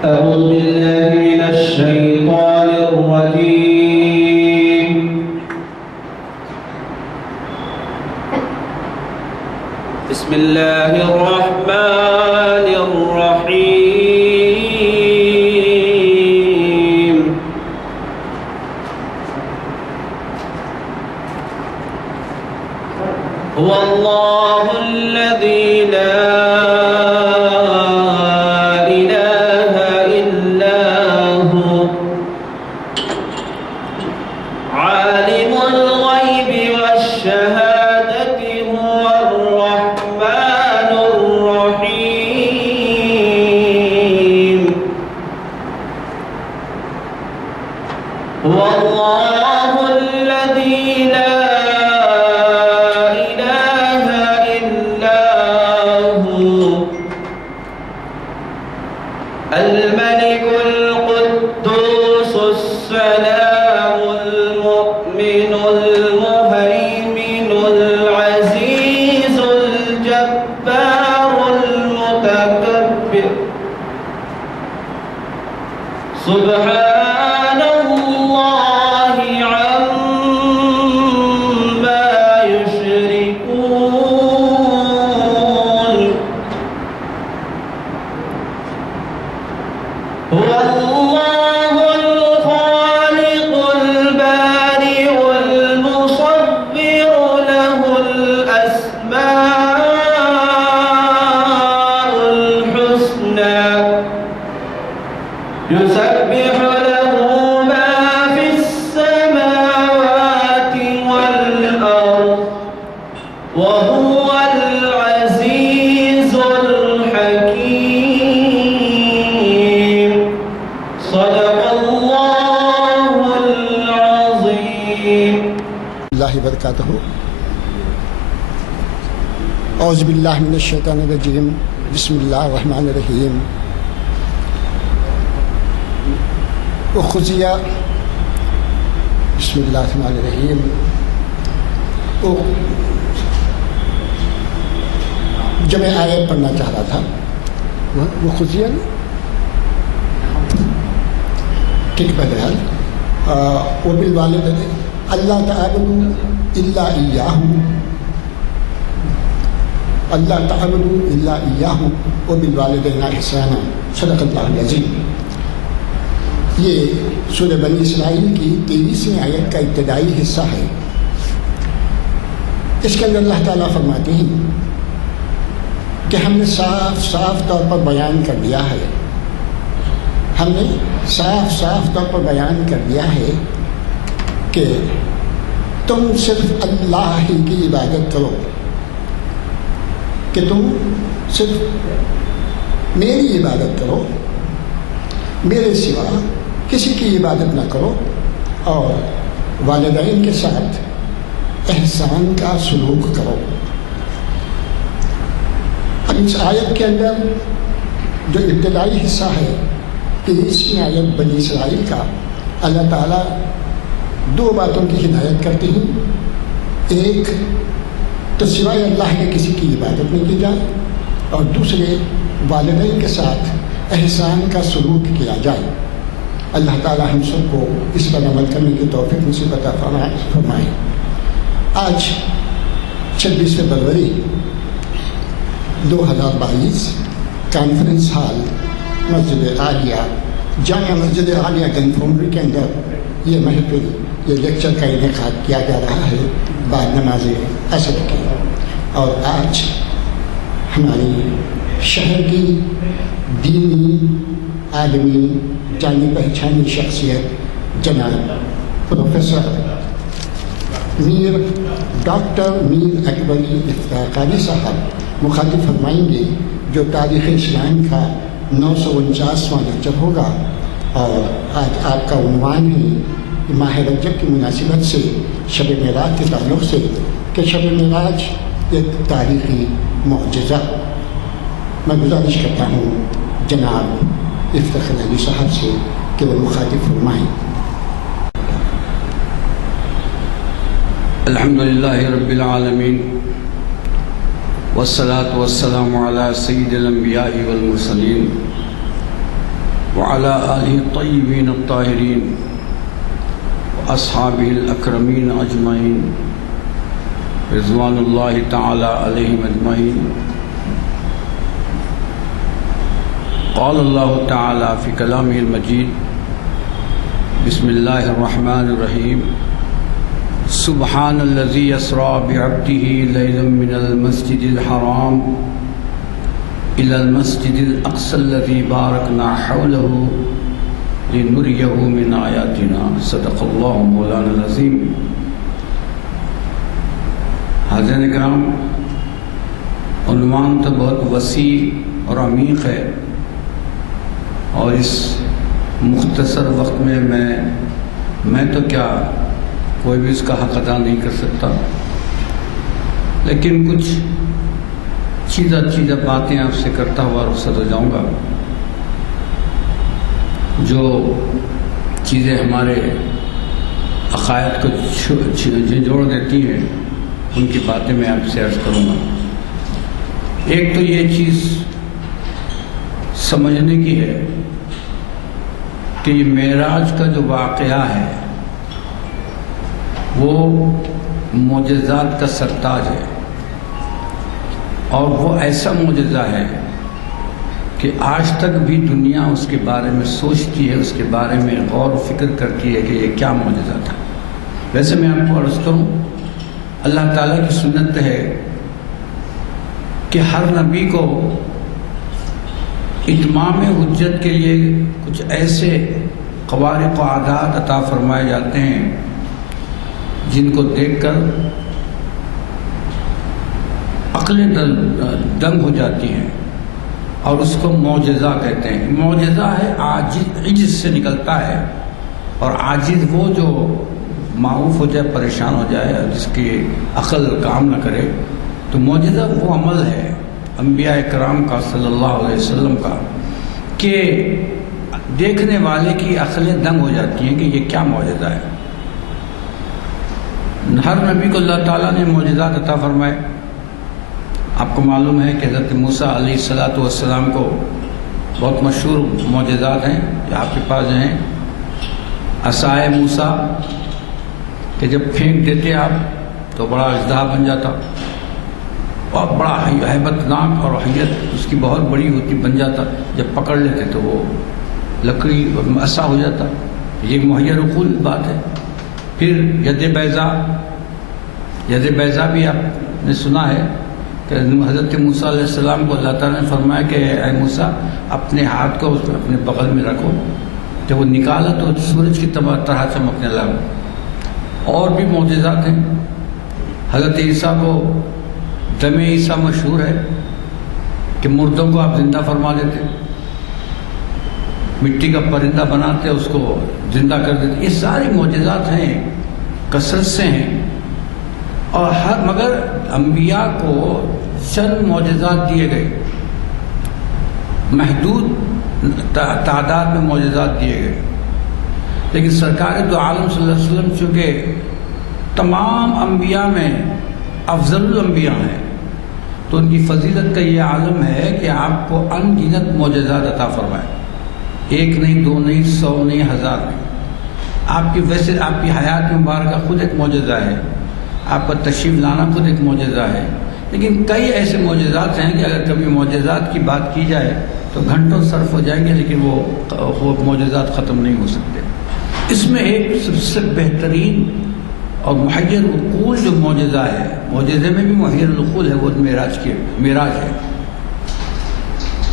أعوذ بالله من الشيطان الرجيم بسم الله الرحمن الرحيم هو الله الذي لا إله إلا هو عالم الغيب والشهادة هو الرحمن الرحيم هو الله الذي لا إله إلا هو الملك القدوس السلام المؤمن المهيمن العزيز الجبار المتكبر سبحان الله عما يشركون هو الله الخالق البارئ المصور له الأسماء الحسنى يسبح له ما في السماوات والأرض وهو العزيز الحكيم صدق الله العظيم اللہ وبرکاتہ اعوذ باللہ من الشیطان الرجیم بسم اللہ الرحمن الرحیم اخذیہ بسم اللہ الرحمن الرحیم جب میں آیت پڑھنا چاہ رہا تھا وہ خذیہ ٹھیک بہرحال وبالوالدین اللہ تعبدوا الا ایاہ اللہ تعبدوا الا ایاہ وبالوالدین احسانا صدق اللہ العظیم. یہ سورہ بنی اسرائیل کی 23ویں آیت کا ابتدائی حصہ ہے. اس کے اندر اللہ تعالیٰ فرماتے ہیں کہ ہم نے صاف صاف طور پر بیان کر دیا ہے کہ تم صرف اللہ ہی کی عبادت کرو، کہ تم صرف میری عبادت کرو، میرے سوا کسی کی عبادت نہ کرو، اور والدین کے ساتھ احسان کا سلوک کرو. اب اس آیت کے اندر جو ابتدائی حصہ ہے 23ویں آیت بنی اسرائیل کا، اللہ تعالیٰ دو باتوں کی ہدایت کرتے ہیں. ایک تو سوائے اللہ کے کسی کی عبادت نہیں کی جائے، اور دوسرے والدین کے ساتھ احسان کا سلوک کیا جائے. اللہ تعالیٰ ہم سب کو اس پر عمل کرنے کی توفیق نصیب عطا فرمائے. آج 26 فروری 2022 کانفرنس ہال مسجد عالیہ جامعہ مسجد عالیہ گنفونڈری کے اندر یہ محفل، یہ لیکچر کا انعقاد کیا جا رہا ہے بعد نماز عصر کی. اور آج ہماری شہر کی دینی عالمی جانی پہچانی شخصیت جناب پروفیسر ڈاکٹر میر اکبر افتخار قادری صاحب مخاطب فرمائیں گے، جو تاریخ اسلام کا 949واں لیکچر ہوگا. اور آج آپ کا عنوان ہے ماہ رجب کی مناسبت سے شب معراج کے تعلق سے کہ شب معراج ایک تاریخی معجزہ. میں گزارش کرتا ہوں جناب افتخار علی صاحب سے کہ وہ مخاطب فرمائیں. الحمدللہ رب العالمین والصلاة والسلام علی سید الانبیاء والمرسلین وعلى آله الطيبين الطاهرين وأصحابه الأكرمين أجمعين رضوان الله تعالى عليهم أجمعين. قال الله تعالى في كلامه المجيد: بسم الله الرحمن الرحيم. سبحان الذي يسرى بعبده ليلا من المسجد الحرام إلى المسجد الأقصى الذي باركنا حوله لنريه من آياتنا. صدق الله مولانا العظيم. حاضرین کرام، عنوان تو بہت وسیع اور عمیق ہے، اور اس مختصر وقت میں میں تو کیا کوئی بھی اس کا حق ادا نہیں کر سکتا، لیکن کچھ چیزہ باتیں آپ سے کرتا ہوا رخصت ہو جاؤں گا. جو چیزیں ہمارے عقائد کو جوڑ دیتی ہیں ان کی باتیں میں آپ سے عرض کروں گا. ایک تو یہ چیز سمجھنے کی ہے کہ یہ معراج کا جو واقعہ ہے وہ معجزات کا سرتاج ہے، اور وہ ایسا معجزہ ہے کہ آج تک بھی دنیا اس کے بارے میں سوچتی ہے، اس کے بارے میں غور و فکر کرتی ہے کہ یہ کیا معجزہ تھا. ویسے میں آپ کو عرض کروں، اللہ تعالیٰ کی سنت ہے کہ ہر نبی کو اتمام حجت کے لیے کچھ ایسے خوارق و عادات عطا فرمائے جاتے ہیں جن کو دیکھ کر عقلیں دنگ ہو جاتی ہیں، اور اس کو معجزہ کہتے ہیں. معجزہ ہے عجز سے نکلتا ہے، اور عاجز وہ جو معروف ہو جائے، پریشان ہو جائے، جس کی عقل کام نہ کرے. تو معجزہ وہ عمل ہے انبیاء کرام کا صلی اللہ علیہ وسلم کا کہ دیکھنے والے کی عقلیں دنگ ہو جاتی ہیں کہ یہ کیا معجزہ ہے. ہر نبی کو اللہ تعالیٰ نے معجزات عطا فرمائے. آپ کو معلوم ہے کہ حضرت موسیٰ علیہ السلام کو بہت مشہور معجزات ہیں کہ آپ کے پاس ہیں. عصائے موسیٰ کہ جب پھینک دیتے آپ تو بڑا اژدہا بن جاتا، اور بڑا ہیبت ناک اور حیت اس کی بہت بڑی ہوتی بن جاتا. جب پکڑ لیتے تو وہ لکڑی عصا ہو جاتا. یہ محیر عقول بات ہے. پھر ید بیضا بھی آپ نے سنا ہے کہ حضرت موسیٰ علیہ السلام کو اللہ تعالیٰ نے فرمایا کہ اے موسیٰ اپنے ہاتھ کو اپنے بغل میں رکھو. جب وہ نکالا تو سورج کی طرح چمکنے لگا. اور بھی معجزات ہیں. حضرت عیسیٰ کو دم عیسیٰ مشہور ہے کہ مردوں کو آپ زندہ فرما دیتے، مٹی کا پرندہ بناتے اس کو زندہ کر دیتے. یہ ساری معجزات ہیں، کثرت سے ہیں. اور مگر انبیاء کو چند معجزات دیے گئے، محدود تعداد میں معجزات دیے گئے. لیکن سرکار دو عالم صلی اللہ علیہ وسلم چونکہ تمام انبیاء میں افضل الانبیاء ہیں، تو ان کی فضیلت کا یہ عالم ہے کہ آپ کو ان گنت معجزات عطا فرمائے. ایک نہیں، دو نہیں، 100 نہیں، 1000 نہیں. ویسے آپ کی حیات مبارکہ خود ایک معجزہ ہے، آپ کا تشریف لانا خود ایک معجزہ ہے. لیکن کئی ایسے معجزات ہیں کہ اگر کبھی معجزات کی بات کی جائے تو گھنٹوں صرف ہو جائیں گے، لیکن وہ معجزات ختم نہیں ہو سکتے. اس میں ایک سب سے بہترین اور محیر العقول جو معجزہ ہے، معجزے میں بھی محیر العقول ہے، وہ معراج ہے.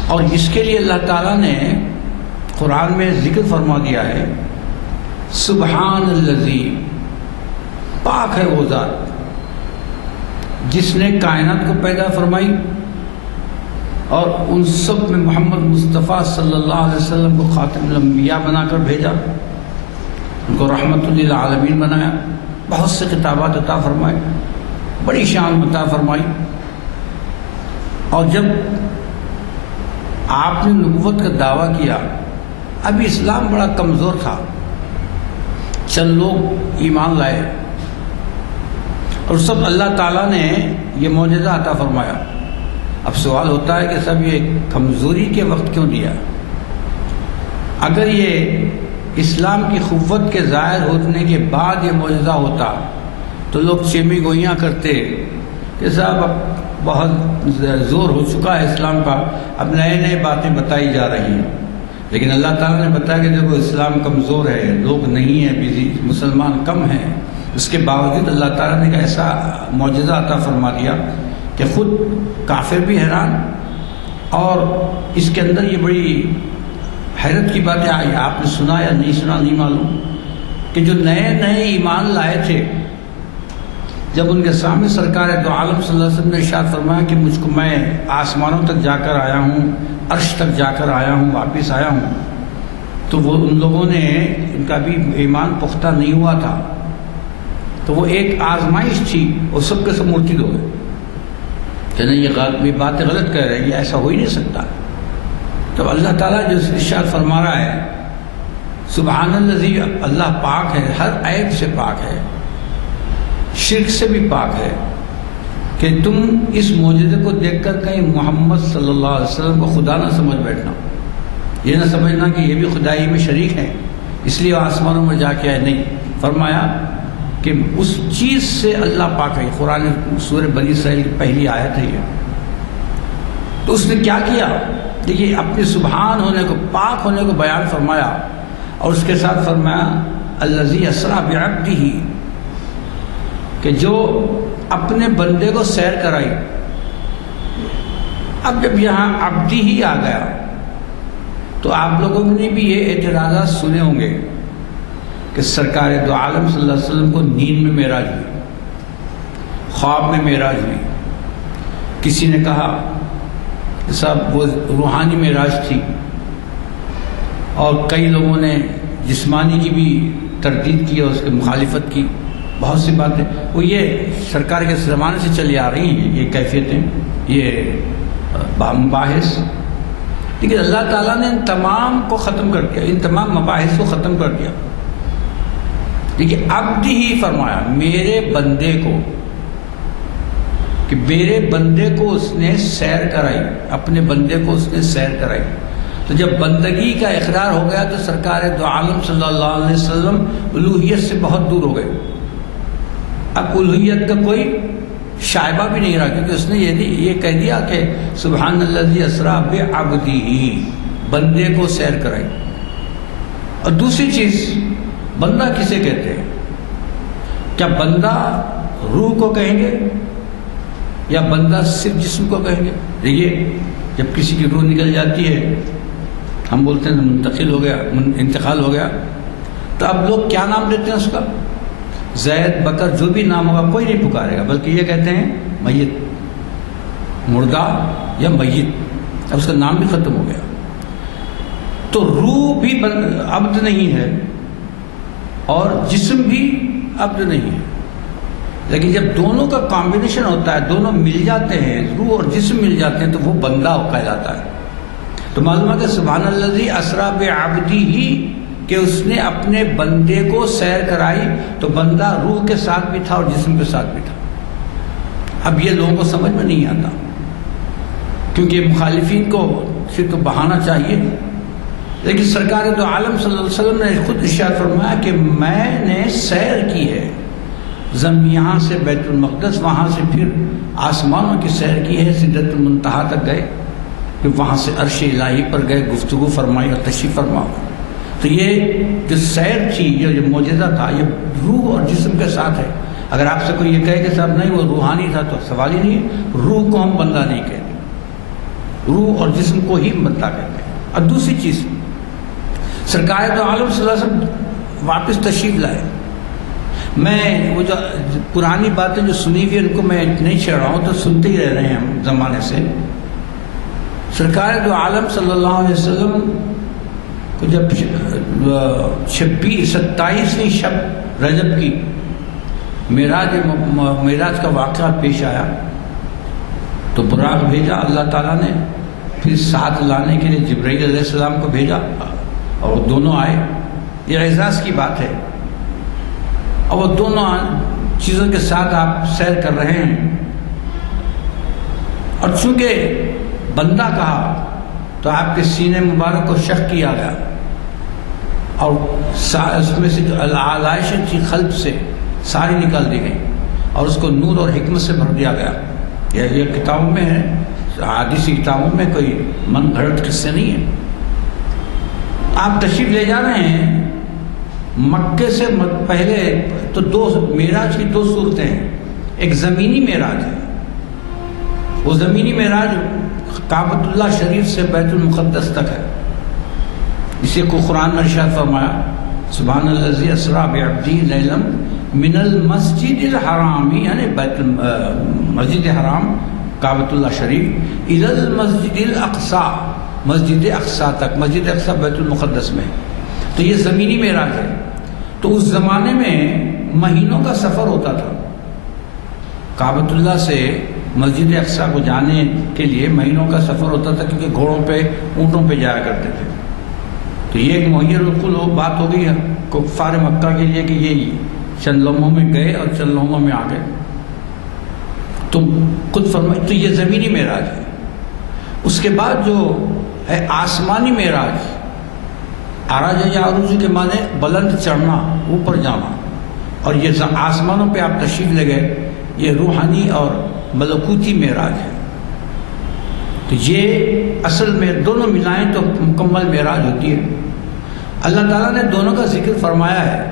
اور اس کے لیے اللہ تعالیٰ نے قرآن میں ذکر فرما دیا ہے، سبحان الذی، پاک ہے وہ ذات جس نے کائنات کو پیدا فرمائی اور ان سب میں محمد مصطفیٰ صلی اللہ علیہ وسلم کو خاتم الانبیاء بنا کر بھیجا، ان کو رحمت للعالمین بنایا، بہت سے خطابات عطا فرمائے، بڑی شان عطا فرمائی. اور جب آپ نے نبوت کا دعویٰ کیا، ابھی اسلام بڑا کمزور تھا، چند لوگ ایمان لائے، اور سب اللہ تعالیٰ نے یہ معجزہ عطا فرمایا. اب سوال ہوتا ہے کہ سب یہ کمزوری کے وقت کیوں دیا؟ اگر یہ اسلام کی قوت کے ظاہر ہونے کے بعد یہ معجزہ ہوتا تو لوگ چیمی گوئیاں کرتے کہ صاحب اب بہت زور ہو چکا ہے اسلام کا، اب نئے نئے باتیں بتائی جا رہی ہیں. لیکن اللہ تعالیٰ نے بتایا کہ دیکھو اسلام کمزور ہے، لوگ نہیں ہیں، بزی مسلمان کم ہیں. اس کے باوجود اللہ تعالیٰ نے ایک ایسا معجزہ عطا فرما دیا کہ خود کافر بھی حیران. اور اس کے اندر یہ بڑی حیرت کی باتیں آئی، آپ نے سنا یا نہیں سنا نہیں معلوم، کہ جو نئے نئے ایمان لائے تھے، جب ان کے سامنے سرکار دو عالم صلی اللہ علیہ وسلم نے ارشاد فرمایا کہ مجھ کو میں آسمانوں تک جا کر آیا ہوں، عرش تک جا کر آیا ہوں، واپس آیا ہوں، تو وہ ان لوگوں نے، ان کا بھی ایمان پختہ نہیں ہوا تھا، تو وہ ایک آزمائش تھی، اور سب کے سب مرتد ہو گئے کہ نہیں یہ باتیں غلط کہہ رہے ہیں، یہ ایسا ہو ہی نہیں سکتا. تو اللہ تعالیٰ جو ارشاد فرما رہا ہے سبحان الذی، اللہ پاک ہے، ہر عیب سے پاک ہے، شرک سے بھی پاک ہے، کہ تم اس معجزے کو دیکھ کر کہیں محمد صلی اللہ علیہ وسلم کو خدا نہ سمجھ بیٹھنا، یہ نہ سمجھنا کہ یہ بھی خدائی میں شریک ہیں اس لیے آسمانوں میں جا کے آئے. نہیں، فرمایا کہ اس چیز سے اللہ پاک ہے. قرآن سورہ بنی اسرائیل کی پہلی آیت ہے یہ. تو اس نے کیا کیا؟ دیکھیے اپنے سبحان ہونے کو، پاک ہونے کو بیان فرمایا، اور اس کے ساتھ فرمایا الذی اسریٰ بعبدہ، کہ جو اپنے بندے کو سیر کرائی. اب جب یہاں عبدی ہی آ گیا تو آپ لوگوں نے بھی یہ اعتراضات سنے ہوں گے کہ سرکار دو عالم صلی اللہ علیہ وسلم کو نیند میں معراج ہوئی، خواب میں معراج ہوئی. کسی نے کہا کہ صاحب وہ روحانی معراج تھی، اور کئی لوگوں نے جسمانی کی بھی تردید کی اور اس کی مخالفت کی. بہت سی باتیں وہ یہ سرکار کے زمانے سے چلی آ رہی ہیں، یہ کیفیتیں، یہ مباحث. لیکن اللہ تعالیٰ نے ان تمام کو ختم کر دیا، ان تمام مباحث کو ختم کر دیا. لیکن عبدی ہی فرمایا، میرے بندے کو، کہ میرے بندے کو اس نے سیر کرائی، اپنے بندے کو اس نے سیر کرائی. تو جب بندگی کا اقرار ہو گیا تو سرکار دو عالم صلی اللہ علیہ وسلم الوہیت سے بہت دور ہو گئے. اب الوہیت کا کوئی شائبہ بھی نہیں رہا، کیونکہ اس نے یہ کہہ دیا کہ سبحان الذی اسریٰ بعبدہ، بندے کو سیر کرائی. اور دوسری چیز، بندہ کسے کہتے ہیں؟ کیا بندہ روح کو کہیں گے یا بندہ صرف جسم کو کہیں گے؟ دیکھیے جب کسی کی روح نکل جاتی ہے، ہم بولتے ہیں منتقل ہو گیا، انتقال ہو گیا، تو اب لوگ کیا نام دیتے ہیں اس کا؟ زید، بکر، جو بھی نام ہوگا کوئی نہیں پکارے گا، بلکہ یہ کہتے ہیں میت، مردہ یا میت. اب اس کا نام بھی ختم ہو گیا. تو روح بھی عبد نہیں ہے اور جسم بھی عبد نہیں ہے. لیکن جب دونوں کا کمبینیشن ہوتا ہے، دونوں مل جاتے ہیں، روح اور جسم مل جاتے ہیں، تو وہ بندہ کہلاتا ہے. تو معلوم ہے کہ سبحان الذی اسریٰ بعبدہ، کہ اس نے اپنے بندے کو سیر کرائی، تو بندہ روح کے ساتھ بھی تھا اور جسم کے ساتھ بھی تھا. اب یہ لوگوں کو سمجھ میں نہیں آتا، کیونکہ مخالفین کو صرف تو بہانا چاہیے. لیکن سرکار دو عالم صلی اللہ علیہ وسلم نے خود ارشاد فرمایا کہ میں نے سیر کی ہے، یہاں سے بیت المقدس، وہاں سے پھر آسمانوں کی سیر کی ہے، سدرۃ المنتہا تک گئے، پھر وہاں سے عرش الہی پر گئے، گفتگو فرمائی اور تشریف فرما. تو یہ جو سیر تھی، یہ جو معجزہ تھا، یہ روح اور جسم کے ساتھ ہے. اگر آپ سے کوئی یہ کہے کہ صاحب نہیں وہ روحانی تھا، تو سوال ہی نہیں ہے. روح کو ہم بندہ نہیں کہتے، روح اور جسم کو ہی بندہ کہتے ہیں. اور دوسری چیز، سرکار دو عالم صلی اللہ علیہ وسلم واپس تشریف لائے. میں وہ جو پرانی باتیں جو سنی ہوئی ان کو میں نہیں چھیڑ رہا ہوں، تو سنتے ہی رہ رہے ہیں ہم زمانے سے. سرکار دو عالم صلی اللہ علیہ وسلم کو جب 27ویں شب رجب کی معراج کا واقعہ پیش آیا، تو براق بھیجا اللہ تعالیٰ نے، پھر ساتھ لانے کے لیے جبرائیل علیہ السلام کو بھیجا، اور وہ دونوں آئے. یہ اعزاز کی بات ہے. اور وہ دونوں چیزوں کے ساتھ آپ سیر کر رہے ہیں، اور چونکہ بندہ کہا تو آپ کے سینے مبارک کو شق کیا گیا اور اس میں سے جو علائشیں تھی خلق سے ساری نکال دی گئی اور اس کو نور اور حکمت سے بھر دیا گیا. یہ کتابوں میں ہے، حدیثی کتابوں میں کوئی من گھڑت قصے نہیں ہے. آپ تشریف لے جا رہے ہیں مکے سے پہلے تو معراج کی دو صورتیں ہیں. ایک زمینی معراج ہے، وہ زمینی معراج کعبۃ اللہ شریف سے بیت المقدس تک ہے. اسی کو قرآن میں ارشاد فرمایا سبحان الذی اسریٰ بعبدہ لیلا من المسجد الحرام، یعنی مسجد حرام کعبۃ اللہ شریف الی المسجد الاقصی، مسجد اقصی تک. مسجد اقصی بیت المقدس میں. تو یہ زمینی معراج ہے. تو اس زمانے میں مہینوں کا سفر ہوتا تھا. کعبۃ اللہ سے مسجد اقصی کو جانے کے لیے مہینوں کا سفر ہوتا تھا، کیونکہ گھوڑوں پہ اونٹوں پہ جایا کرتے تھے. تو یہ ایک مہیر القل بات ہو گئی ہے کفار مکہ کے لیے کہ یہ چند لمحوں میں گئے اور چند لمحوں میں آ گئے. تو خود فرمائے تو یہ زمینی معراج ہے. اس کے بعد جو ہے آسمانی معراج، عرج یا عروج کے معنی بلند چڑھنا، اوپر جانا. اور یہ آسمانوں پہ آپ تشریف لے گئے، یہ روحانی اور ملکوتی معراج ہے. تو یہ اصل میں دونوں ملائیں تو مکمل معراج ہوتی ہے. اللہ تعالیٰ نے دونوں کا ذکر فرمایا ہے.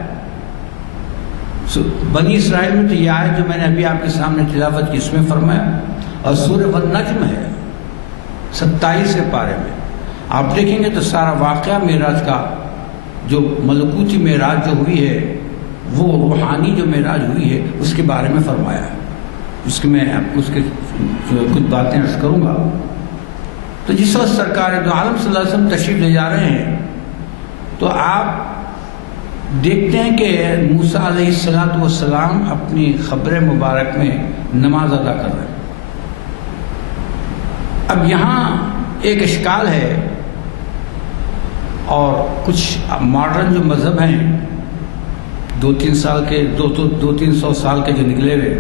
بنی اسرائیل میں تو یہ آیت جو میں نے ابھی آپ کے سامنے تلاوت کی اس میں فرمایا، اور سورہ والنجم ہے 27 پارے میں. آپ دیکھیں گے تو سارا واقعہ معراج کا، جو ملکوتی معراج جو ہوئی ہے، وہ روحانی جو معراج ہوئی ہے اس کے بارے میں فرمایا ہے. اس کے میں آپ کو اس کے کچھ باتیں عرض کروں گا. تو جس وقت سرکار دو عالم صلی اللہ علیہ وسلم تشریف لے جا رہے ہیں تو آپ دیکھتے ہیں کہ موسیٰ علیہ السلام اپنی خبر مبارک میں نماز ادا کر رہے ہیں. اب یہاں ایک اشکال ہے، اور کچھ ماڈرن جو مذہب ہیں 2-3 سال کے جو نکلے ہوئے،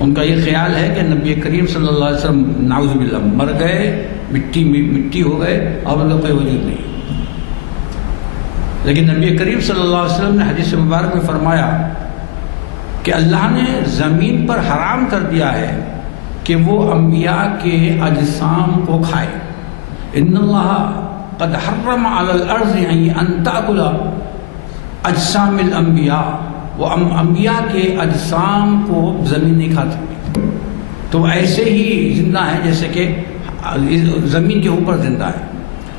ان کا یہ خیال ہے کہ نبی کریم صلی اللہ علیہ وسلم نعوذ باللہ مر گئے، مٹی ہو گئے، اور ان کا کوئی وجود نہیں. لیکن نبی کریم صلی اللہ علیہ وسلم نے حدیث مبارک میں فرمایا کہ اللہ نے زمین پر حرام کر دیا ہے کہ وہ انبیاء کے اجسام کو کھائے. ان اللہ قد حرم علی الارض ان تاکل اجسام الانبیاء، وہ انبیاء کے اجسام کو زمین نہیں کھا سکتی. تو ایسے ہی زندہ ہیں جیسے کہ زمین کے اوپر زندہ ہے.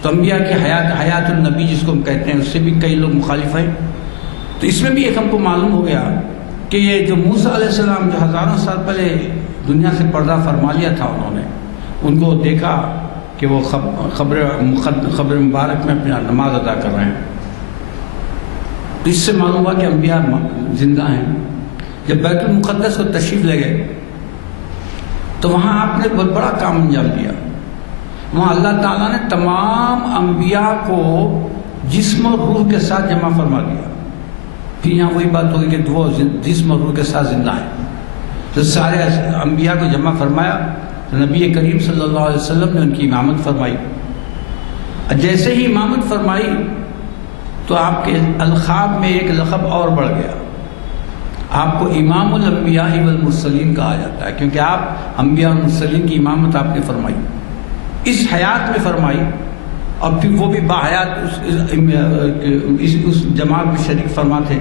تو انبیاء کی حیات النبی جس کو ہم کہتے ہیں، اس سے بھی کئی لوگ مخالف ہیں. تو اس میں بھی ایک ہم کو معلوم ہو گیا کہ یہ جو موسیٰ علیہ السلام جو ہزاروں سال پہلے دنیا سے پردہ فرما لیا تھا، انہوں نے ان کو دیکھا کہ وہ خبر مبارک میں اپنا نماز ادا کر رہے ہیں. تو اس سے معلوم ہوا کہ انبیاء زندہ ہیں. جب بیت المقدس کو تشریف لے گئے تو وہاں آپ نے بہت بڑا کام انجام دیا. وہاں اللہ تعالیٰ نے تمام انبیاء کو جسم اور روح کے ساتھ جمع فرما دیا. پھر یہاں وہی بات ہوگی کہ وہ جسم اور روح کے ساتھ زندہ ہیں. تو سارے انبیاء کو جمع فرمایا تو نبی کریم صلی اللہ علیہ وسلم نے ان کی امامت فرمائی. جیسے ہی امامت فرمائی تو آپ کے القاب میں ایک لقب اور بڑھ گیا. آپ کو امام الانبیاء والمرسلین کہا جاتا ہے، کیونکہ آپ انبیاء اور مرسلین کی امامت آپ نے فرمائی، اس حیات میں فرمائی. اور پھر وہ بھی باحیات اس جماعت میں شریک فرما تھے.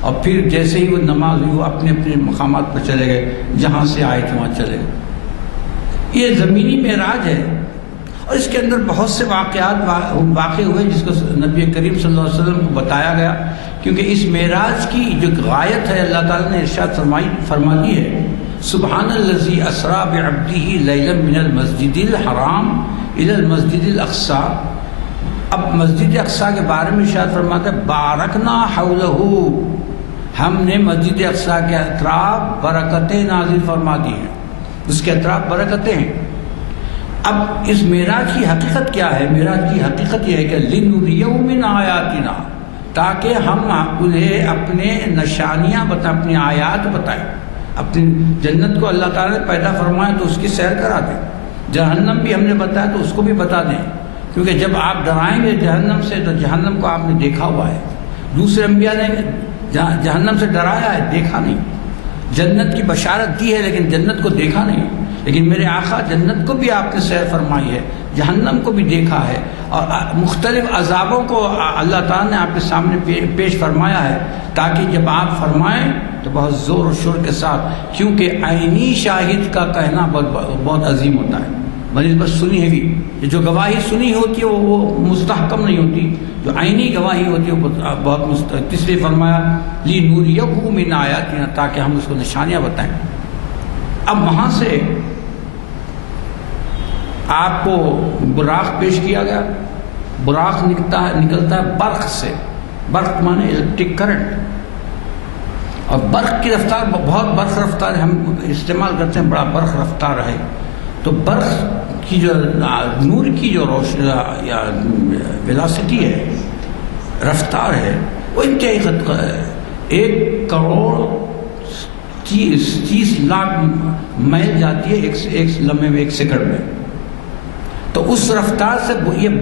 اور پھر جیسے ہی وہ نماز ہوئی وہ اپنے اپنے مقامات پر چلے گئے، جہاں سے آئے تھے وہاں چلے گئے. یہ زمینی معراج ہے، اور اس کے اندر بہت سے واقعات واقع ہوئے جس کو نبی کریم صلی اللہ علیہ وسلم کو بتایا گیا. کیونکہ اس معراج کی جو غایت ہے اللہ تعالیٰ نے ارشاد فرما دی ہے سبحان الذی اسریٰ بعبدہ لیلا من المسجد الحرام الی المسجد الاقصی. اب مسجد اقصی کے بارے میں ارشاد فرماتا ہے بارکنا حولہ، ہم نے مسجد اقصی کے اطراف برکتیں نازل فرما دی ہیں. اس کے اطراف برکتیں ہیں. اب اس معراج کی حقیقت کیا ہے؟ معراج کی حقیقت یہ ہے کہ لنریہ من آیاتنا، تاکہ ہم انہیں اپنے نشانیاں اپنی آیات بتائیں. اپنی جنت کو اللہ تعالیٰ نے پیدا فرمایا تو اس کی سیر کرا دیں. جہنم بھی ہم نے بتایا تو اس کو بھی بتا دیں، کیونکہ جب آپ ڈرائیں گے جہنم سے تو جہنم کو آپ نے دیکھا ہوا ہے، دوسرے انبیاء نے جہنم سے ڈرایا ہے، دیکھا نہیں، جنت کی بشارت دی ہے لیکن جنت کو دیکھا نہیں، لیکن میرے آقا جنت کو بھی آپ نے سیر فرمائی ہے، جہنم کو بھی دیکھا ہے، اور مختلف عذابوں کو اللہ تعالیٰ نے آپ کے سامنے پیش فرمایا ہے، تاکہ جب آپ فرمائیں تو بہت زور و شور کے ساتھ، کیونکہ عینی شاہد کا کہنا بہت عظیم ہوتا ہے بنسبت سنی ہوئی، جو گواہی سنی ہوتی ہے وہ مستحکم نہیں ہوتی، جو عینی گواہی ہوتی ہے وہ بہت مستحکم، اس لیے فرمایا لی نوریہ من آیاتنا، تاکہ ہم اس کو نشانیاں بتائیں۔ اب وہاں سے آپ کو براق پیش کیا گیا، براق نکلتا ہے برق سے، برق مانے الیکٹرک کرنٹ، اور برق کی رفتار بہت برق رفتار ہم استعمال کرتے ہیں، بڑا برق رفتار ہے، تو برق کی جو نور کی جو روشنی یا ویلاسٹی ہے، رفتار ہے، وہ انتہائی خط ہے، 1 کروڑ 30 لاکھ میل جاتی ہے ایک لمحے میں، 1 سیکنڈ میں، تو اس رفتار سے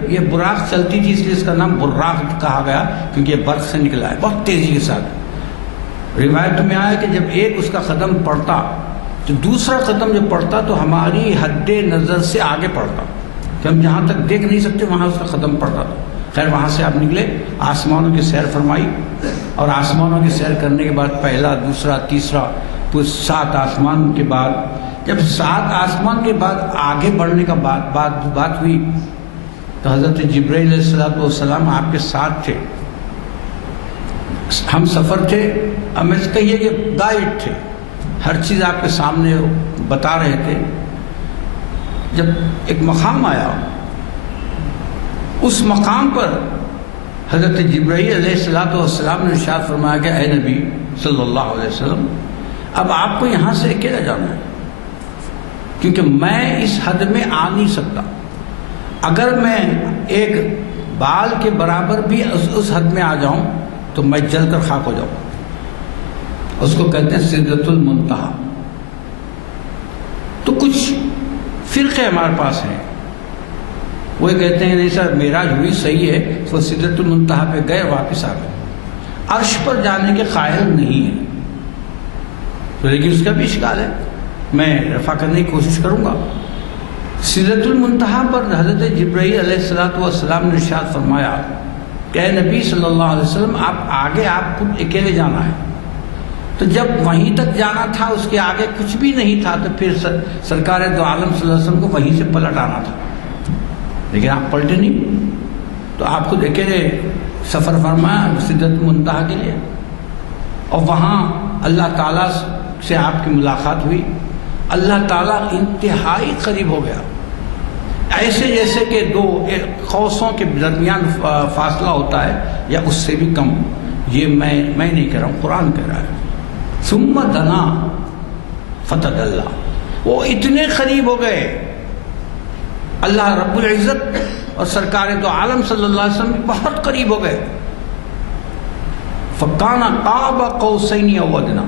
یہ براق چلتی تھی، اس لیے اس کا نام براق کہا گیا، کیونکہ یہ برق سے نکلا ہے بہت تیزی کے ساتھ۔ روایت میں آیا کہ جب ایک اس کا قدم پڑتا تو دوسرا قدم جو پڑتا تو ہماری حد نظر سے آگے پڑتا، کہ ہم جہاں تک دیکھ نہیں سکتے وہاں اس کا قدم پڑتا تھا۔ خیر وہاں سے آپ نکلے، آسمانوں کی سیر فرمائی، اور آسمانوں کی سیر کرنے کے بعد پہلا، دوسرا، تیسرا، پھر 7 آسمان کے بعد، جب 7 آسمان کے بعد آگے بڑھنے کا بات ہوئی تو حضرت جبرائیل علیہ السلام آپ کے ساتھ تھے، ہم سفر تھے، ہمیں کہیے کہ گائیڈ تھے، ہر چیز آپ کے سامنے بتا رہے تھے۔ جب ایک مقام آیا، اس مقام پر حضرت جبرائیل علیہ السلام نے ارشاد فرمایا کہ اے نبی صلی اللہ علیہ وسلم، اب آپ کو یہاں سے اکیلا جانا ہے، کیونکہ میں اس حد میں آ نہیں سکتا، اگر میں ایک بال کے برابر بھی اس حد میں آ جاؤں تو میں جل کر خاک ہو جاؤں۔ اس کو کہتے ہیں سدرۃ المنتہا۔ تو کچھ فرقے ہمارے پاس ہیں، وہ کہتے ہیں نہیں سر معراج ہوئی صحیح ہے، تو سدرۃ المنتہا پہ گئے واپس آ گئے، عرش پر جانے کے قائل نہیں ہیں، تو لیکن اس کا بھی اشکال ہے، میں رفع کرنے کی کوشش کروں گا۔ سدرۃ المنتہا پر حضرت جبرائیل علیہ السلام نے ارشاد فرمایا کہ اے نبی صلی اللہ علیہ وسلم، آپ آگے آپ خود اکیلے جانا ہے۔ تو جب وہیں تک جانا تھا، اس کے آگے کچھ بھی نہیں تھا، تو پھر سرکار دو عالم صلی اللہ علیہ وسلم کو وہیں سے پلٹ آنا تھا، لیکن آپ پلٹے نہیں، تو آپ خود اکیلے سفر فرمایا سدرۃ المنتہا کے لیے، اور وہاں اللہ تعالیٰ سے آپ کی ملاقات ہوئی، اللہ تعالیٰ انتہائی قریب ہو گیا، ایسے جیسے کہ 2 قوسوں کے درمیان فاصلہ ہوتا ہے یا اس سے بھی کم۔ یہ میں نہیں کہہ رہا ہوں، قرآن کہہ رہا ہے۔ ثم دنا فتدلی، وہ اتنے قریب ہو گئے، اللہ رب العزت اور سرکار دو عالم صلی اللہ علیہ وسلم بہت قریب ہو گئے۔ فکان قاب قوسین او ادنی،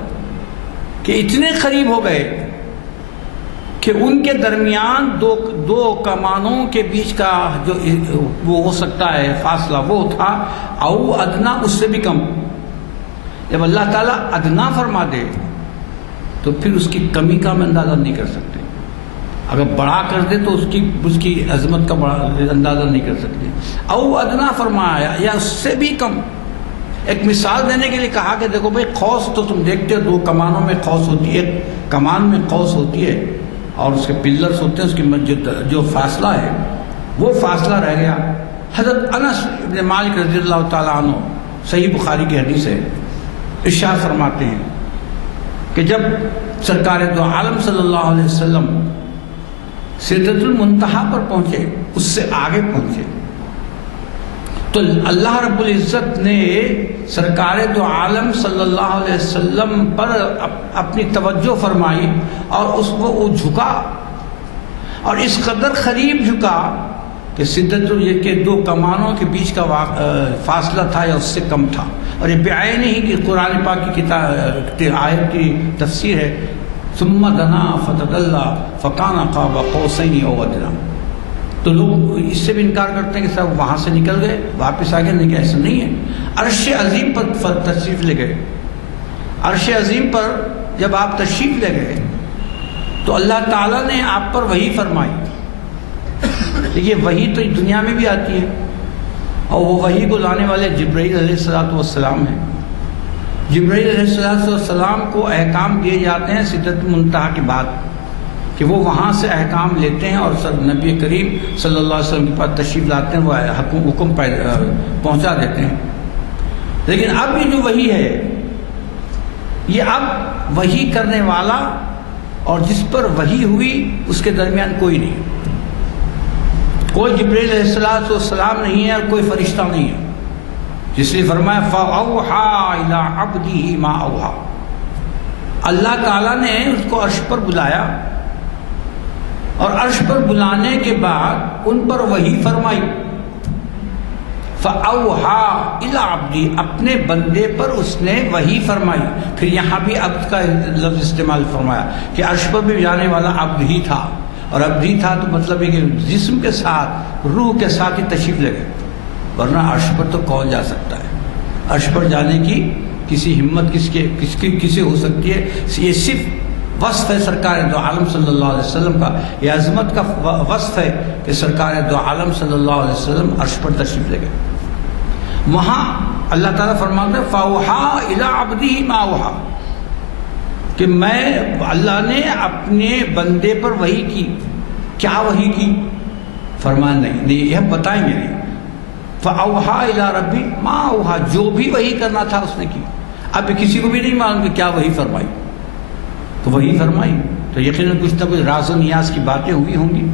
کہ اتنے قریب ہو گئے کہ ان کے درمیان دو کمانوں کے بیچ کا جو وہ ہو سکتا ہے فاصلہ وہ تھا او ادنا، اس سے بھی کم۔ جب اللہ تعالیٰ ادنا فرما دے تو پھر اس کی کمی کا ہم اندازہ نہیں کر سکتے، اگر بڑا کر دے تو اس کی عظمت کا اندازہ نہیں کر سکتے۔ او ادنا فرمایا یا اس سے بھی کم۔ ایک مثال دینے کے لیے کہا کہ دیکھو بھائی، قوس تو تم دیکھتے ہو 2 کمانوں میں قوس ہوتی ہے، کمان میں قوس ہوتی ہے اور اس کے پلرز ہوتے ہیں، اس کی جو فاصلہ ہے وہ فاصلہ رہ گیا۔ حضرت انس ابن مالک رضی اللہ تعالیٰ عنہ، صحیح بخاری کی حدیث ہے، ارشاد فرماتے ہیں کہ جب سرکار دو عالم صلی اللہ علیہ وسلم سدرۃ المنتہا پر پہنچے، اس سے آگے پہنچے، تو اللہ رب العزت نے سرکار دو عالم صلی اللہ علیہ وسلم پر اپنی توجہ فرمائی، اور اس کو وہ جھکا، اور اس قدر قریب جھکا کہ سدرۃ کے 2 کمانوں کے بیچ کا فاصلہ تھا یا اس سے کم تھا۔ اور یہ بعین ہی کہ قرآن پاک کی آیت کی تفسیر ہے، ثم دنا فتدلی فکان قاب قوسین او ادنی۔ تو لوگ اس سے بھی انکار کرتے ہیں کہ صاحب وہاں سے نکل گئے واپس آ گئے، نہیں کہ ایسا نہیں ہے۔ عرش عظیم پر تشریف لے گئے، عرش عظیم پر جب آپ تشریف لے گئے تو اللہ تعالیٰ نے آپ پر وحی فرمائی۔ دیکھیے وحی تو دنیا میں بھی آتی ہے، اور وہ وحی کو لانے والے جبرائیل علیہ السلام ہیں۔ جبرائیل علیہ السلام کو احکام دیے جاتے ہیں سدرۃ المنتہا کے بعد، کہ وہ وہاں سے احکام لیتے ہیں اور نبی کریم صلی اللہ علیہ وسلم کے پاس تشریف لاتے ہیں، وہ حکم پہنچا دیتے ہیں۔ لیکن اب یہ جو وحی ہے، یہ اب وحی کرنے والا اور جس پر وحی ہوئی اس کے درمیان کوئی نہیں، کوئی جبرائیل علیہ السلام نہیں ہے اور کوئی فرشتہ نہیں ہے، جس لیے فرمایا فَأَوْحَى إِلَىٰ عَبْدِهِ مَا أَوْحَىٰ۔ اللہ تعالیٰ نے اس کو عرش پر بلایا، اور عرش پر بلانے کے بعد ان پر وحی فرمائی۔ فَأَوْحَىٰ إِلَىٰ عَبْدِهِ، اپنے بندے پر اس نے وحی فرمائی۔ پھر یہاں بھی عبد کا لفظ استعمال فرمایا کہ عرش پر بھی جانے والا عبد ہی تھا، اور عبد ہی تھا تو مطلب ہے کہ جسم کے ساتھ روح کے ساتھ ہی تشریف لے گئے، ورنہ عرش پر تو کون جا سکتا ہے؟ عرش پر جانے کی کسی ہمت کسی ہو سکتی ہے؟ یہ صرف وصف ہے سرکار دو عالم صلی اللہ علیہ وسلم کا، یہ عظمت کا وصف ہے کہ سرکار دو عالم صلی اللہ علیہ وسلم عرش پر تشریف لے گئے۔ وہاں اللہ تعالیٰ فرماتے ہیں فَأَوْحَىٰ إِلَىٰ عَبْدِهِ مَا أَوْحَىٰ، کہ میں اللہ نے اپنے بندے پر وحی کی۔ کیا وحی کی؟ فرمایا نہیں یہ بتائیں گے نہیں۔ فَأَوْحَىٰ إِلَىٰ رَبِّهِ مَا أَوْحَىٰ، جو بھی وحی کرنا تھا اس نے کی۔ اب کسی کو بھی نہیں معلوم کہ کیا وحی فرمائی، تو وحی فرمائی تو یقیناً کچھ نہ کچھ راز و نیاز کی باتیں ہوئی ہوں گی،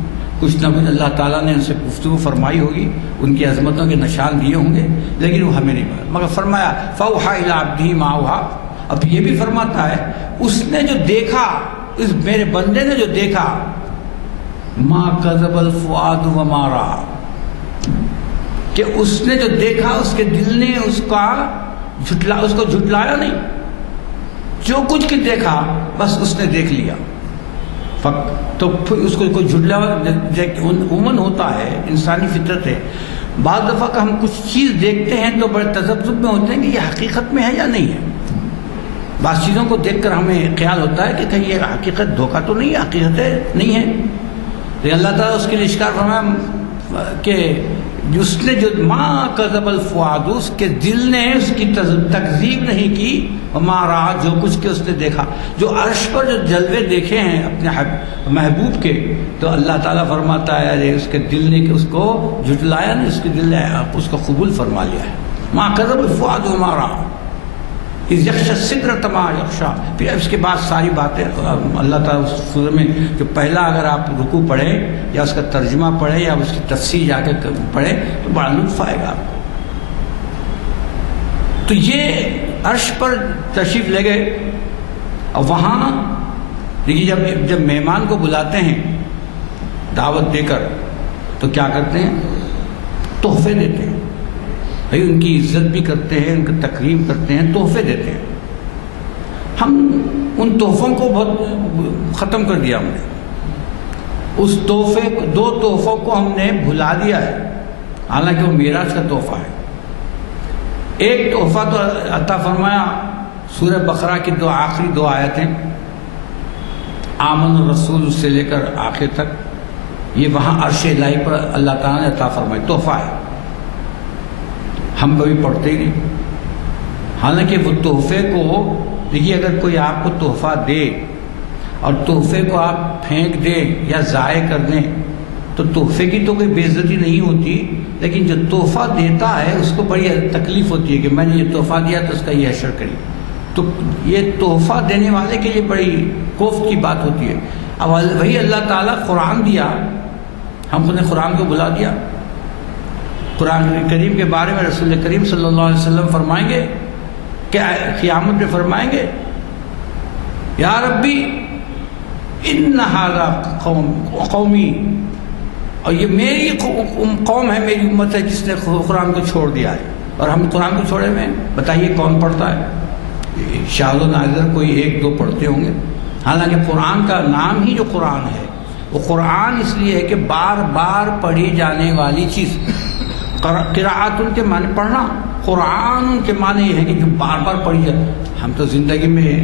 کچھ نہ کچھ اللہ تعالیٰ نے ان سے گفتگو فرمائی ہوگی، ان کی عظمتوں کے نشان دیے ہوں گے، لیکن وہ ہمیں نہیں معلوم۔ مگر فرمایا فَأَوْحَىٰ إِلَىٰ عَبْدِهِ مَا أَوْحَىٰ۔ اب یہ بھی فرماتا ہے اس نے جو دیکھا، اس میرے بندے نے جو دیکھا، مَا كَذَبَ الْفُؤَادُ وَمَا رَأَىٰ، کہ اس نے جو دیکھا اس کے دل نے اس کو جھٹلایا نہیں، جو کچھ کی دیکھا بس اس نے دیکھ لیا۔ تو پھر اس کو کوئی جھٹلا عموماً ہوتا ہے، انسانی فطرت ہے، بعض دفعہ کہ ہم کچھ چیز دیکھتے ہیں تو بڑے تذبذب میں ہوتے ہیں کہ یہ حقیقت میں ہے یا نہیں ہے۔ بعض چیزوں کو دیکھ کر ہمیں خیال ہوتا ہے کہ کہیں یہ حقیقت دھوکہ تو نہیں ہے، حقیقت نہیں ہے، لیکن اللہ تعالیٰ اس کے لیے اشکار فرمایا کہ اس نے جو ما کذب الفؤاد، اس کے دل نے اس کی تکذیب نہیں کی، وما رأى، جو کچھ کے اس نے دیکھا، جو عرش پر جو جلوے دیکھے ہیں اپنے محبوب کے، تو اللہ تعالیٰ فرماتا ہے ارے اس کے دل نے کہ اس کو جھٹلایا نہیں، اس کے دل نے اس کو قبول فرما لیا ہے۔ ما کذب الفؤاد وما رأى اذ یغشی السدرۃ ما یغشی۔ پھر اس کے بعد ساری باتیں اللہ تعالیٰ اس سورہ میں جو پہلا اگر آپ رکوع پڑھیں یا اس کا ترجمہ پڑھیں یا اس کی تفسیر جا کے پڑھیں تو بڑا لطف آئے گا آپ کو۔ تو یہ عرش پر تشریف لے گئے، اور وہاں دیکھیے جب مہمان کو بلاتے ہیں دعوت دے کر تو کیا کرتے ہیں؟ تحفے دیتے ہیں، بھائی ان کی عزت بھی کرتے ہیں، ان کا تکریم کرتے ہیں، تحفے دیتے ہیں۔ ہم ان تحفوں کو بہت ختم کر دیا، ہم نے اس تحفے دو تحفوں کو ہم نے بھلا دیا ہے، حالانکہ وہ معراج کا تحفہ ہے۔ ایک تحفہ تو عطا فرمایا سورہ بقرہ کی آخری دو آیتیں، آمن الرسول سے لے کر آخر تک، یہ وہاں عرش الہی پر اللہ تعالیٰ نے عطا فرمائی، تحفہ ہے، ہم کبھی پڑھتے ہی نہیں۔ حالانکہ وہ تحفے کو دیکھیے، اگر کوئی آپ کو تحفہ دے اور تحفے کو آپ پھینک دیں یا ضائع کر دیں تو تحفے کی تو کوئی بے عزتی نہیں ہوتی، لیکن جو تحفہ دیتا ہے اس کو بڑی تکلیف ہوتی ہے کہ میں نے یہ تحفہ دیا تو اس کا یہ حشر کری۔ تو یہ تحفہ دینے والے کے لیے بڑی کوفت کی بات ہوتی ہے۔ اب وہی اللہ تعالیٰ قرآن دیا، ہم نے قرآن کو بلا دیا۔ قرآن کریم کے بارے میں رسول کریم صلی اللہ علیہ وسلم فرمائیں گے کہ قیامت میں فرمائیں گے یا ربی ان ھذا قومی، اور یہ میری قوم ہے، میری امت ہے جس نے قرآن کو چھوڑ دیا ہے، اور ہم قرآن کو چھوڑے ہوئے ہیں۔ بتائیے کون پڑھتا ہے؟ شاذ و نادر کوئی ایک دو پڑھتے ہوں گے، حالانکہ قرآن کا نام ہی جو قرآن ہے وہ قرآن اس لیے ہے کہ بار بار پڑھی جانے والی چیز. قراءت ان کے معنی پڑھنا، قرآن ان کے معنی یہ ہے کہ جو بار بار پڑھی جائے. ہم تو زندگی میں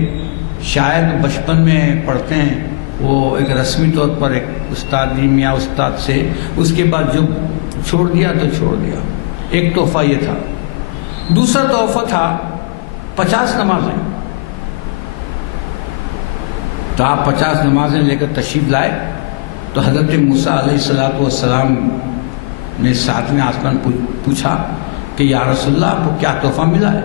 شاید بچپن میں پڑھتے ہیں، وہ ایک رسمی طور پر ایک استاد یا استاد سے، اس کے بعد جو چھوڑ دیا تو چھوڑ دیا. ایک تحفہ یہ تھا. دوسرا تحفہ تھا 50 نمازیں. تو آپ 50 نمازیں لے کر تشریف لائے. تو حضرت موسیٰ علیہ السلام نے ساتویں آسمان پوچھا کہ یا رسول اللہ آپ کو کیا تحفہ ملا ہے؟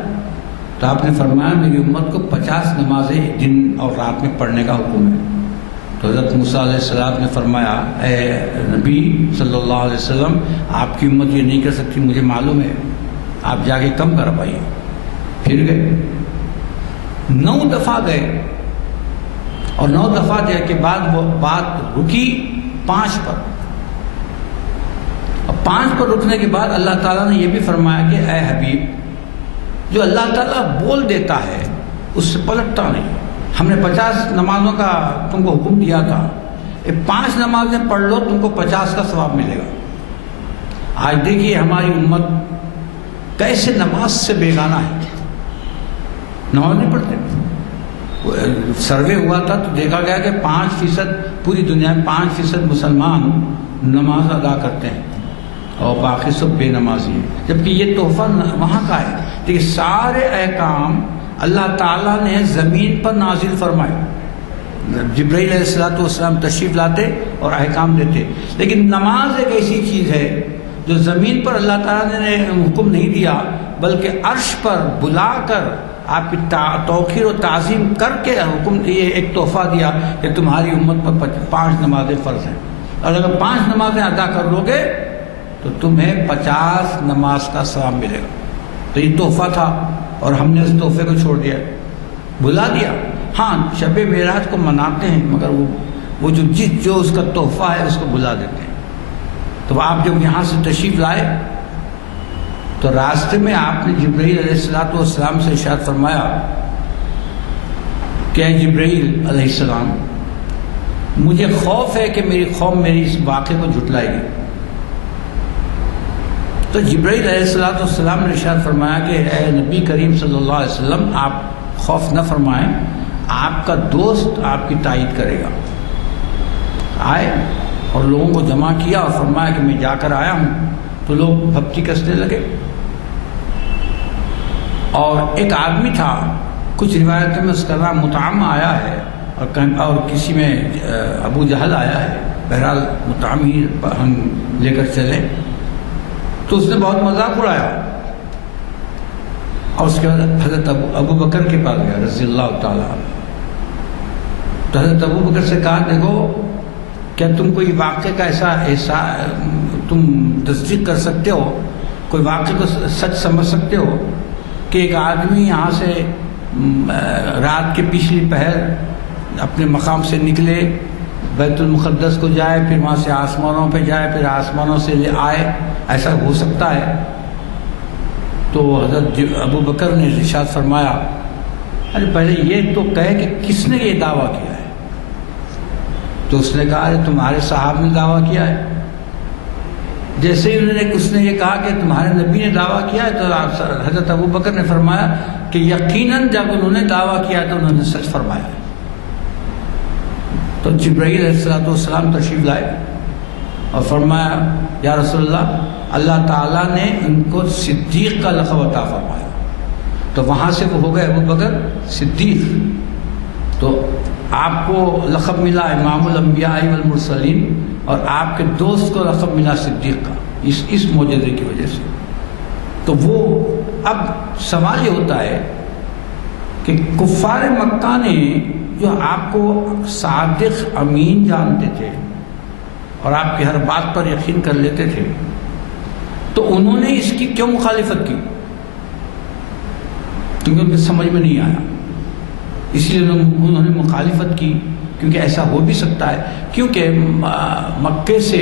تو آپ نے فرمایا میری امت کو 50 نمازیں دن اور رات میں پڑھنے کا حکم ہے. تو حضرت موسیٰ علیہ السلام نے فرمایا اے نبی صلی اللہ علیہ وسلم آپ کی امت یہ نہیں کر سکتی، مجھے معلوم ہے، آپ جا کے کم کر پائیے. پھر گئے 9 دفعہ گئے، اور 9 دفعہ کے بعد وہ بات رکی 5 پر. اور 5 پر رکنے کے بعد اللہ تعالیٰ نے یہ بھی فرمایا کہ اے حبیب، جو اللہ تعالیٰ بول دیتا ہے اس سے پلٹتا نہیں. ہم نے 50 نمازوں کا تم کو حکم دیا تھا، یہ 5 نمازیں پڑھ لو تم کو 50 کا ثواب ملے گا. آج دیکھیے ہماری امت کیسے نماز سے بیگانہ ہے، نماز نہیں پڑھتے. سروے ہوا تھا تو دیکھا گیا کہ 5% پوری دنیا میں 5% مسلمان نماز ادا کرتے ہیں اور باقی سب بے نمازی ہیں. جبکہ یہ تحفہ وہاں کا ہے. لیکن سارے احکام اللہ تعالیٰ نے زمین پر نازل فرمائے. جبرائیل علیہ السلام تشریف لاتے اور احکام دیتے. لیکن نماز ایک ایسی چیز ہے جو زمین پر اللہ تعالیٰ نے حکم نہیں دیا، بلکہ عرش پر بلا کر آپ کی توقیر و تعظیم کر کے حکم، یہ ایک تحفہ دیا کہ تمہاری امت پر 5 نمازیں فرض ہیں، اور اگر 5 نمازیں ادا کر لو گے تو تمہیں 50 نماز کا ثواب ملے گا. تو یہ تحفہ تھا اور ہم نے اس تحفے کو چھوڑ دیا، بلا دیا. ہاں شب معراج کو مناتے ہیں، مگر وہ جو اس کا تحفہ ہے اس کو بلا دیتے ہیں. تو آپ جب یہاں سے تشریف لائے تو راستے میں آپ نے جبرائیل علیہ السلام سے ارشاد فرمایا کہ اے جبرائیل علیہ السلام، مجھے خوف ہے کہ میری قوم میری اس واقعے کو جھٹلائے گی. تو جبرائیل علیہ السلام نے ارشاد فرمایا کہ اے نبی کریم صلی اللہ علیہ وسلم آپ خوف نہ فرمائیں، آپ کا دوست آپ کی تائید کرے گا. آئے اور لوگوں کو جمع کیا اور فرمایا کہ میں جا کر آیا ہوں. تو لوگ بھپتی کسنے لگے. اور ایک آدمی تھا، کچھ روایتوں میں اس کا نام مطعم آیا ہے اور کسی میں ابو جہل آیا ہے. بہرحال مطعم ہی ہم لے کر چلے. تو اس نے بہت مذاق اڑایا اور اس کے بعد حضرت ابو بکر کے پاس گیا رضی اللہ تعالیٰ. تو حضرت ابو بکر سے کہا دیکھو کیا تم کوئی واقعے کا ایسا تم تصدیق کر سکتے ہو، کوئی واقعے کو سچ سمجھ سکتے ہو کہ ایک آدمی یہاں سے رات کے پچھلی پہر اپنے مقام سے نکلے، بیت المقدس کو جائے، پھر وہاں سے آسمانوں پہ جائے، پھر آسمانوں سے لے آئے، ایسا ہو سکتا ہے؟ تو حضرت ابو بکر نے ارشاد فرمایا ارے پہلے یہ تو کہے کہ کس نے یہ دعویٰ کیا ہے. تو اس نے کہا ارے تمہارے صاحب نے دعویٰ کیا ہے. جیسے ہی اس نے یہ کہا کہ تمہارے نبی نے دعویٰ کیا ہے تو حضرت ابو بکر نے فرمایا کہ یقیناً جب انہوں نے دعویٰ کیا تو انہوں نے سچ فرمایا. تو جبرائیل علیہ السلام تشریف لائے اور فرمایا یا رسول اللہ، اللہ تعالیٰ نے ان کو صدیق کا لقب عطا فرمایا. تو وہاں سے وہ ہو گئے ابو بکر صدیق. تو آپ کو لقب ملا امام الانبیاء والمرسلین، اور آپ کے دوست کو لقب ملا صدیق کا اس معجزے کی وجہ سے. تو وہ اب سوال یہ ہوتا ہے کہ کفار مکہ نے جو آپ کو صادق امین جانتے تھے اور آپ کی ہر بات پر یقین کر لیتے تھے، تو انہوں نے اس کی کیوں مخالفت کی؟ کیونکہ ان کو سمجھ میں نہیں آیا، اس لیے انہوں نے مخالفت کی. کیونکہ ایسا ہو بھی سکتا ہے، کیونکہ مکے سے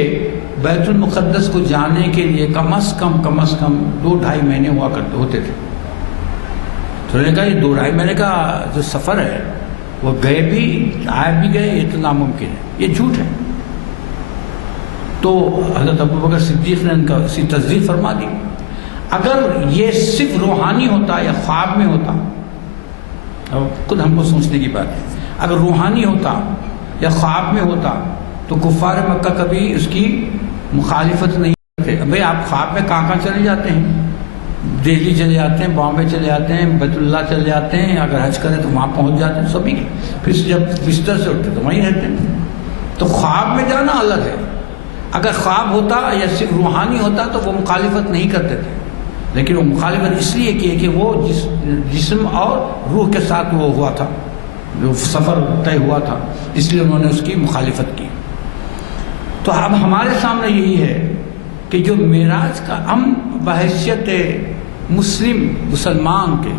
بیت المقدس کو جانے کے لیے کم از کم 2-2.5 مہینے ہوتے تھے. تو انہوں نے کہا یہ 2-2.5 مہینے کا جو سفر ہے وہ گئے بھی آئے بھی گئے، یہ تو ناممکن ہے، یہ جھوٹ ہے. تو حضرت ابوبکر صدیق نے ان کا اسی تصدیق فرما دی. اگر یہ صرف روحانی ہوتا یا خواب میں ہوتا، اب خود ہم کو سوچنے کی بات ہے، اگر روحانی ہوتا یا خواب میں ہوتا تو کفار مکہ کبھی اس کی مخالفت نہیں کرتے. بھئی آپ خواب میں کہاں چلے جاتے ہیں؟ دہلی چلے جاتے ہیں، بامبے چلے جاتے ہیں، بیت اللہ چلے جاتے ہیں، اگر حج کریں تو وہاں پہنچ جاتے ہیں سبھی. پھر جب بستر سے اٹھتے تو وہیں رہتے ہیں. تو خواب میں جانا الگ ہے. اگر خواب ہوتا یا صرف روحانی ہوتا تو وہ مخالفت نہیں کرتے تھے، لیکن وہ مخالفت اس لیے کی کہ وہ جسم اور روح کے ساتھ وہ ہوا تھا، جو سفر طے ہوا تھا، اس لیے انہوں نے اس کی مخالفت کی. تو اب ہمارے سامنے یہی ہے کہ جو معراج کا ہم بحیثیت مسلمان کے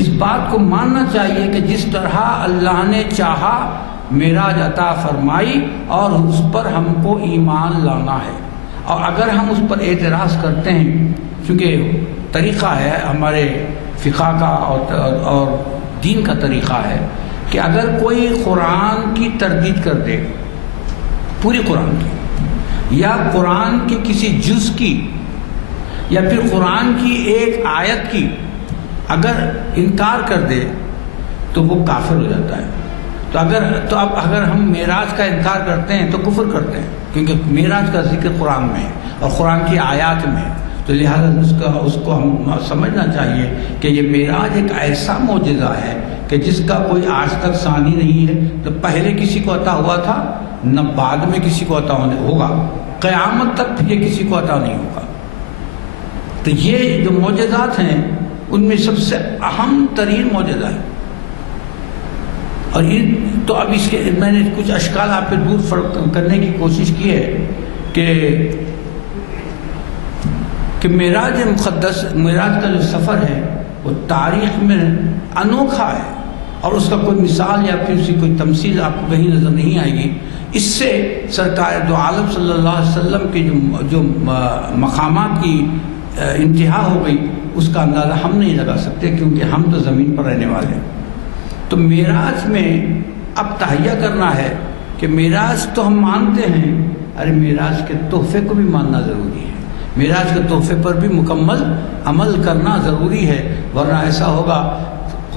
اس بات کو ماننا چاہیے کہ جس طرح اللہ نے چاہا معراج عطا فرمائی اور اس پر ہم کو ایمان لانا ہے. اور اگر ہم اس پر اعتراض کرتے ہیں، چونکہ طریقہ ہے ہمارے فقہ کا اور دین کا طریقہ ہے کہ اگر کوئی قرآن کی تردید کر دے، پوری قرآن کی یا قرآن کے کسی جز کی یا پھر قرآن کی ایک آیت کی اگر انکار کر دے تو وہ کافر ہو جاتا ہے. تو اب اگر ہم معراج کا انکار کرتے ہیں تو کفر کرتے ہیں، کیونکہ معراج کا ذکر قرآن میں ہے اور قرآن کی آیات میں ہے. تو لہٰذا اس کو ہم سمجھنا چاہیے کہ یہ معراج ایک ایسا معجزہ ہے کہ جس کا کوئی آج تک ثانی نہیں ہے. تو پہلے کسی کو عطا ہوا تھا، نہ بعد میں کسی کو عطا ہوگا، قیامت تک یہ کسی کو عطا نہیں ہوگا. تو یہ جو معجزات ہیں ان میں سب سے اہم ترین معجزہ ہے. اور تو اب اس کے میں نے کچھ اشکال آپ پہ دور فرق کرنے کی کوشش کی ہے کہ معراج مقدس، معراج کا جو سفر ہے وہ تاریخ میں انوکھا ہے اور اس کا کوئی مثال یا پھر اس کی کوئی تمثیل آپ کو کہیں نظر نہیں آئے گی. اس سے سرکار دو عالم صلی اللہ علیہ وسلم کے جو مقامات کی انتہا ہو گئی اس کا اندازہ ہم نہیں لگا سکتے، کیونکہ ہم تو زمین پر رہنے والے ہیں. تو معراج میں اب تہیہ کرنا ہے کہ معراج تو ہم مانتے ہیں، ارے معراج کے تحفے کو بھی ماننا ضروری ہے. معراج کے تحفے پر بھی مکمل عمل کرنا ضروری ہے، ورنہ ایسا ہوگا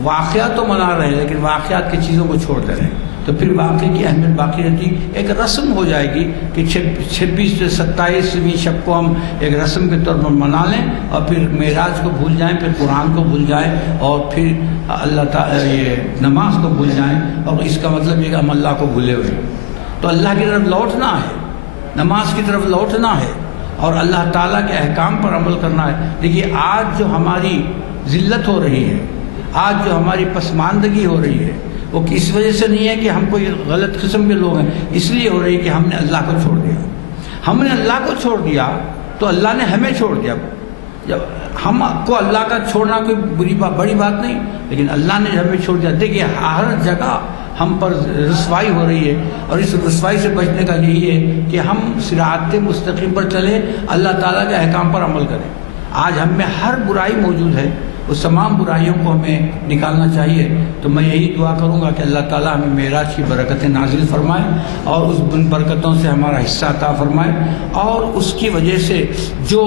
واقعات تو منا رہے ہیں لیکن واقعات کی چیزوں کو چھوڑ دے رہے ہیں، تو پھر واقعے کی اہمیت باقی رہتی. ایک رسم ہو جائے گی کہ 26 سے 27ویں شب کو ہم ایک رسم کے طور پر منا لیں اور پھر معراج کو بھول جائیں، پھر قرآن کو بھول جائیں اور پھر اللہ تعالیٰ یہ نماز کو بھول جائیں. اور اس کا مطلب یہ کہ ہم اللہ کو بھولے ہوئے. تو اللہ کی طرف لوٹنا ہے، نماز کی طرف لوٹنا ہے اور اللہ تعالیٰ کے احکام پر عمل کرنا ہے. دیکھیے آج جو ہماری ذلت ہو رہی ہے، آج جو ہماری پسماندگی ہو رہی ہے، وہ اس وجہ سے نہیں ہے کہ ہم کوئی غلط قسم کے لوگ ہیں، اس لیے ہو رہی ہے کہ ہم نے اللہ کو چھوڑ دیا. ہم نے اللہ کو چھوڑ دیا تو اللہ نے ہمیں چھوڑ دیا. جب ہم کو اللہ کا چھوڑنا کوئی بڑی بات نہیں، لیکن اللہ نے ہمیں چھوڑ دیا. دیکھیے ہر جگہ ہم پر رسوائی ہو رہی ہے اور اس رسوائی سے بچنے کا یہی ہے کہ ہم صراط مستقیم پر چلیں، اللہ تعالیٰ کے احکام پر عمل کریں. آج ہم میں ہر برائی موجود ہے، اس تمام برائیوں کو ہمیں نکالنا چاہیے. تو میں یہی دعا کروں گا کہ اللہ تعالیٰ ہمیں معراج کی برکتیں نازل فرمائے اور اس برکتوں سے ہمارا حصہ عطا فرمائے، اور اس کی وجہ سے جو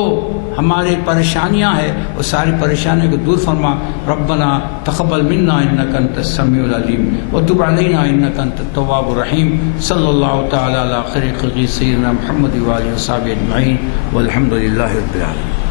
ہمارے پریشانیاں ہیں وہ ساری پریشانیوں کو دور فرما. ربنا تقبل منا انک انت السمیع العلیم وتب علینا انک انت التواب الرحیم. صلی اللہ تعالی علی خیر خلق سیدنا محمد و آلہ و صحبہ اجمعین والحمد للہ رب العالمین.